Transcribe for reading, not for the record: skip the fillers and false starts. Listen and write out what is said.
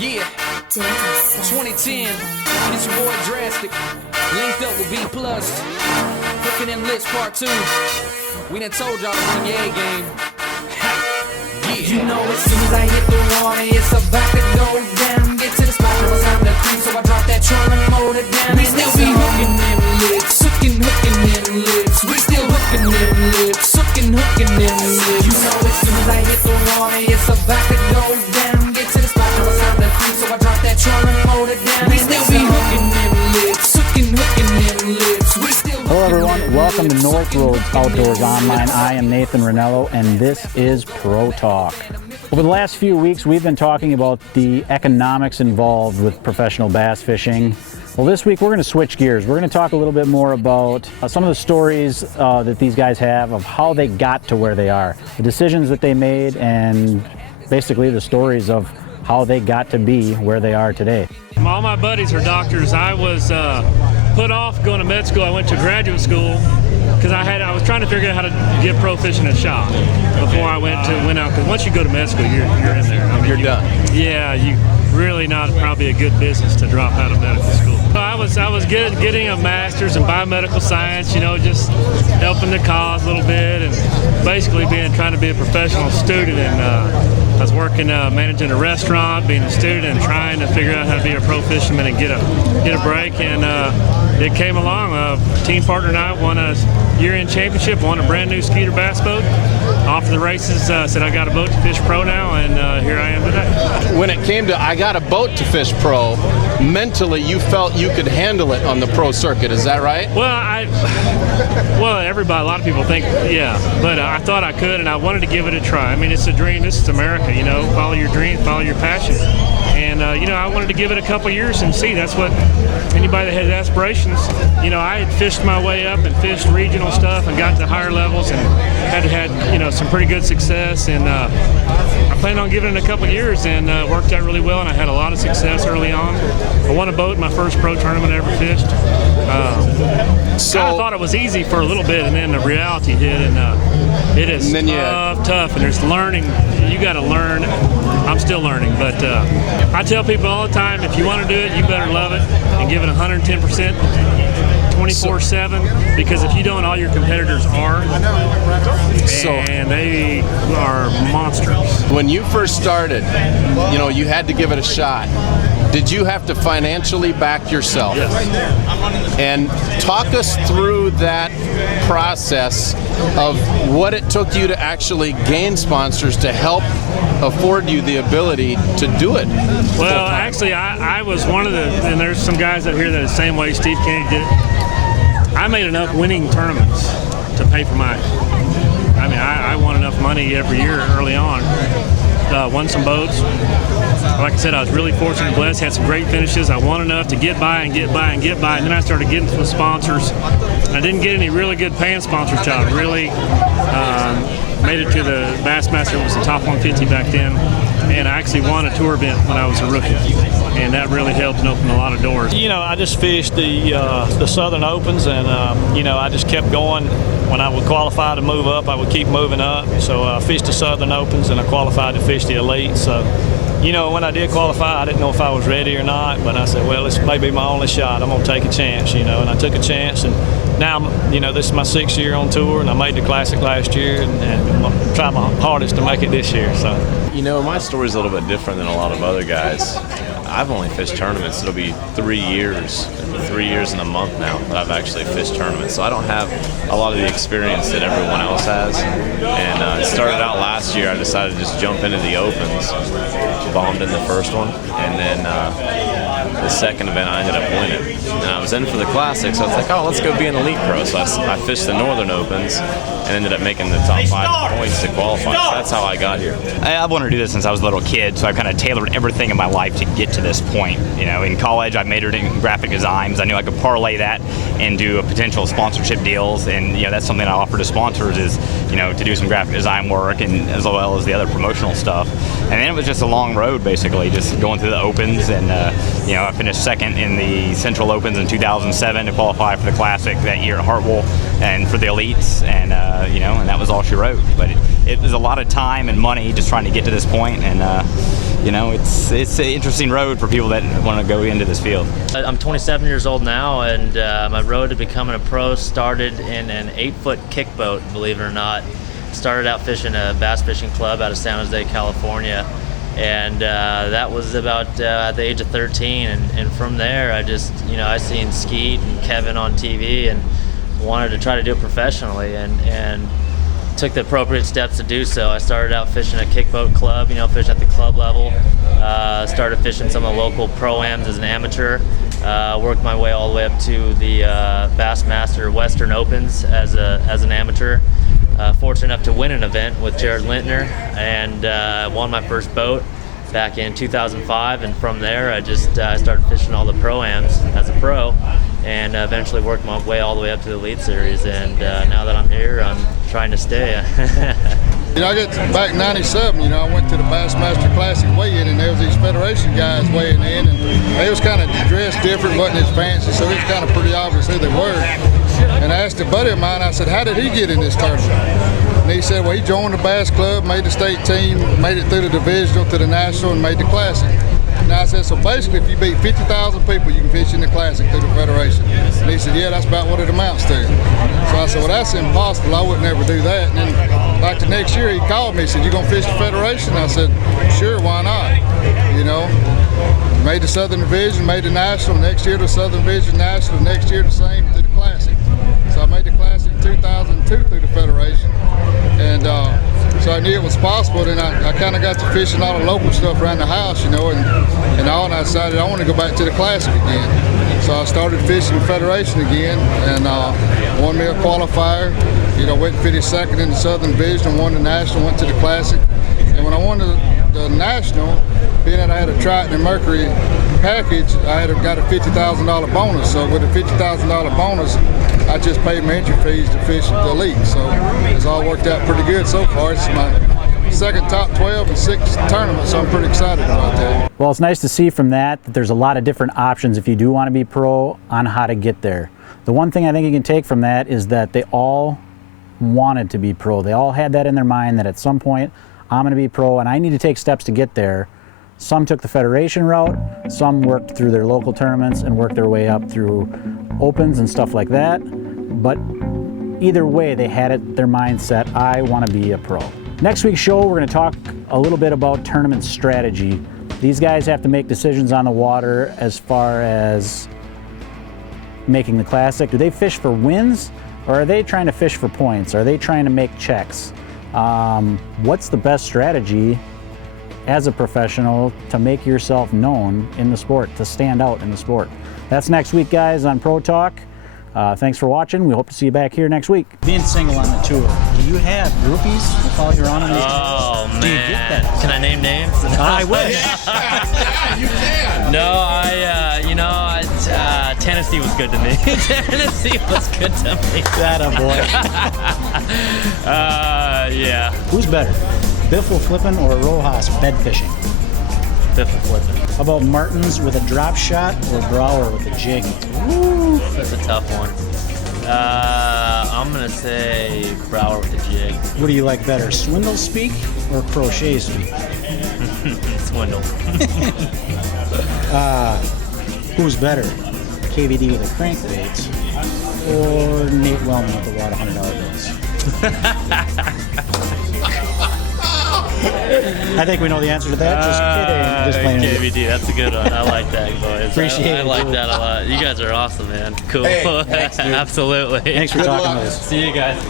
Yeah, 2010, it's your boy Drastic, linked up with B+, Hooking Them Lips Part 2, we done told y'all to bring your A-game, yeah. You know as soon as I hit the water, it's about to go down. Get to the spot, it was time to creep, so I dropped that trolling motor down. We still be hooking them lips, hooking them lips. We still hooking them lips, hooking them lips. You know as soon as I hit the water, it's about to go down. Get to the spot, it was time to creep, so I dropped that trolling motor down. We still be hooking them lips, hooking them lips. We still. Hello everyone, welcome to North Rhoades Outdoors Online. I am Nathan Ranello and this is Pro Talk. Over the last few weeks we've been talking about the economics involved with professional bass fishing. Well, this week we're going to switch gears. We're going to talk a little bit more about some of the stories that these guys have of how they got to where they are, the decisions that they made, and basically the stories of how they got to be where they are today. All my buddies are doctors. I was put off going to med school. I went to graduate school because I was trying to figure out how to give pro fishing a shot before I went out. Because once you go to med school, you're in there. I mean, You're done. Yeah, you really not probably a good business to drop out of medical school. I was getting a master's in biomedical science. You know, just helping the cause a little bit, and basically trying to be a professional student. And I was working managing a restaurant, being a student, and trying to figure out how to be a pro fisherman and get a break. And it came along. Team partner and I won a year-end championship, won a brand new Skeeter bass boat. Off the races, said I got a boat to fish pro now, and here I am today. When it came to I got a boat to fish pro, mentally you felt you could handle it on the pro circuit, is that right? Well, everybody, a lot of people think, yeah, but I thought I could, and I wanted to give it a try. I mean, it's a dream. This is America, you know, follow your dream, follow your passion. And, you know, I wanted to give it a couple years and see. That's what anybody that has aspirations, you know, I had fished my way up and fished regional stuff and got to higher levels and had you know, some pretty good success. And I planned on giving it a couple years, and worked out really well, and I had a lot of success early on. I won a boat in my first pro tournament I ever fished. So I thought it was easy for a little bit, and then the reality hit, and it is tough, and there's learning. You got to learn. I'm still learning, but I tell people all the time, if you want to do it, you better love it and give it 110%, 24/7, because if you don't, all your competitors are, and they are monsters. When you first started, you know, you had to give it a shot. Did you have to financially back yourself? Yes. And talk us through that process of what it took you to actually gain sponsors to help afford you the ability to do it. Well, actually, I was one of the, and there's some guys out here that are the same way Steve Kennedy did it. I made enough winning tournaments to pay for my, I mean, I won enough money every year early on. Won some boats. Like I said, I was really fortunate and blessed, had some great finishes. I won enough to get by, and then I started getting some sponsors. I didn't get any really good paying sponsors till I really made it to the Bassmaster. It was the top 150 back then, and I actually won a tour event when I was a rookie, and that really helped and opened a lot of doors. You know, I just fished the Southern Opens, and you know, I just kept going. When I would qualify to move up, I would keep moving up. So I fished the Southern Opens, and I qualified to fish the Elite. So, you know, when I did qualify, I didn't know if I was ready or not, but I said, well, this may be my only shot. I'm going to take a chance, you know, and I took a chance. And now, you know, this is my 6th year on tour, and I made the Classic last year, and I'm going to try my hardest to make it this year. So, you know, my story's a little bit different than a lot of other guys. I've only fished tournaments. It'll be 3 years. 3 years and a month now that I've actually fished tournaments, so I don't have a lot of the experience that everyone else has. And it started out last year. I decided to just jump into the Opens, bombed in the first one, and then the second event I ended up winning. And I was in for the Classic, so I was like, oh, let's go be an Elite Pro. So I fished the Northern Opens and ended up making the top 5 points to qualify. So that's how I got here. I've wanted to do this since I was a little kid, so I kind of tailored everything in my life to get to this point. You know, in college, I majored in graphic design because I knew I could parlay that into a potential sponsorship deals, and you know, that's something I offer to sponsors is, you know, to do some graphic design work and as well as the other promotional stuff. And then it was just a long road, basically, just going through the Opens, and you know, I finished second in the Central Opens in 2007 to qualify for the Classic that year at Hartwell and for the Elites, and you know, and that was all she wrote. But it was a lot of time and money just trying to get to this point, and you know, it's an interesting road for people that want to go into this field. I'm 27 years old now, and my road to becoming a pro started in an 8-foot kick boat, believe it or not. Started out fishing a bass fishing club out of San Jose, California, and that was about at the age of 13, and from there I just, I seen Skeet and Kevin on TV and wanted to try to do it professionally, and took the appropriate steps to do so. I started out fishing a kick boat club, fishing at the club level. Started fishing some of the local pro-ams as an amateur. Worked my way all the way up to the Bassmaster Western Opens as an amateur. Fortunate enough to win an event with Jared Lintner, and won my first boat back in 2005. And from there, I started fishing all the pro-ams as a pro, and eventually worked my way all the way up to the Elite Series. And now that I'm here, I'm trying to stay. I got back in '97. I went to the Bassmaster Classic weigh-in, and there was these Federation guys weighing in, and they was kind of dressed different, wasn't as fancy, so it was kind of pretty obvious who they were. And I asked a buddy of mine, I said, how did he get in this tournament? And he said, well, he joined the bass club, made the state team, made it through the divisional to the national, and made the classic. And I said, so basically, if you beat 50,000 people, you can fish in the classic through the Federation. And he said, yeah, that's about what it amounts to. So I said, well, that's impossible. I would never do that. And then, like the next year, he called me. He said, you gonna fish the Federation? I said, sure, why not? Made the Southern Division, made the national. Next year, the Southern Division national. Next year, the same to the classic. So I made the classic in 2002 through the Federation. And so I knew it was possible. Then I kind of got to fishing all the local stuff around the house, and all. And I decided I want to go back to the classic again. So I started fishing the Federation again, and won me a qualifier. Went and finished second in the Southern Division, and won the national, went to the classic. And when I won the national, being that I had a Triton and Mercury package, I got a $50,000 bonus. So with a $50,000 bonus, I just paid my entry fees to fish the Elite. So it's all worked out pretty good so far. It's my second top 12 and 6 tournaments, so I'm pretty excited about that. Well, it's nice to see from that there's a lot of different options if you do want to be pro on how to get there. The one thing I think you can take from that is that they all wanted to be pro. They all had that in their mind that at some point I'm going to be pro and I need to take steps to get there. Some took the Federation route, some worked through their local tournaments and worked their way up through opens and stuff like that. But either way, they had it, their mindset, I want to be a pro. Next week's show, we're going to talk a little bit about tournament strategy. These guys have to make decisions on the water as far as making the classic. Do they fish for wins, or are they trying to fish for points? Are they trying to make checks? What's the best strategy as a professional to make yourself known in the sport, to stand out in the sport? That's next week, guys, on Pro Talk. Thanks for watching. We hope to see you back here next week. Being single on the tour, do you have groupies that follow you around on these tours? Oh, man. Do you get that? Can I name names? I wish. Yeah, you can. No, Tennessee was good to me. Tennessee was good to me. That a boy. Yeah. Who's better, biffle flipping or Rojas bed fishing? Biffle flipping. How about Martins with a drop shot or Brower with a jig? Woo, that's a tough one. I'm gonna say Brower with a jig. What do you like better, swindle speak or crochet speak? Swindle. Who's better, KVD with a crankbait or Nate Wellman with the wad of $100 bills? I think we know the answer to that. Just kidding. Just playing. KVD, that's a good one. I like that, boys. Appreciate it. I like that a lot. You guys are awesome, man. Cool. Hey, thanks, dude. Absolutely. Thanks for talking with us. See you guys.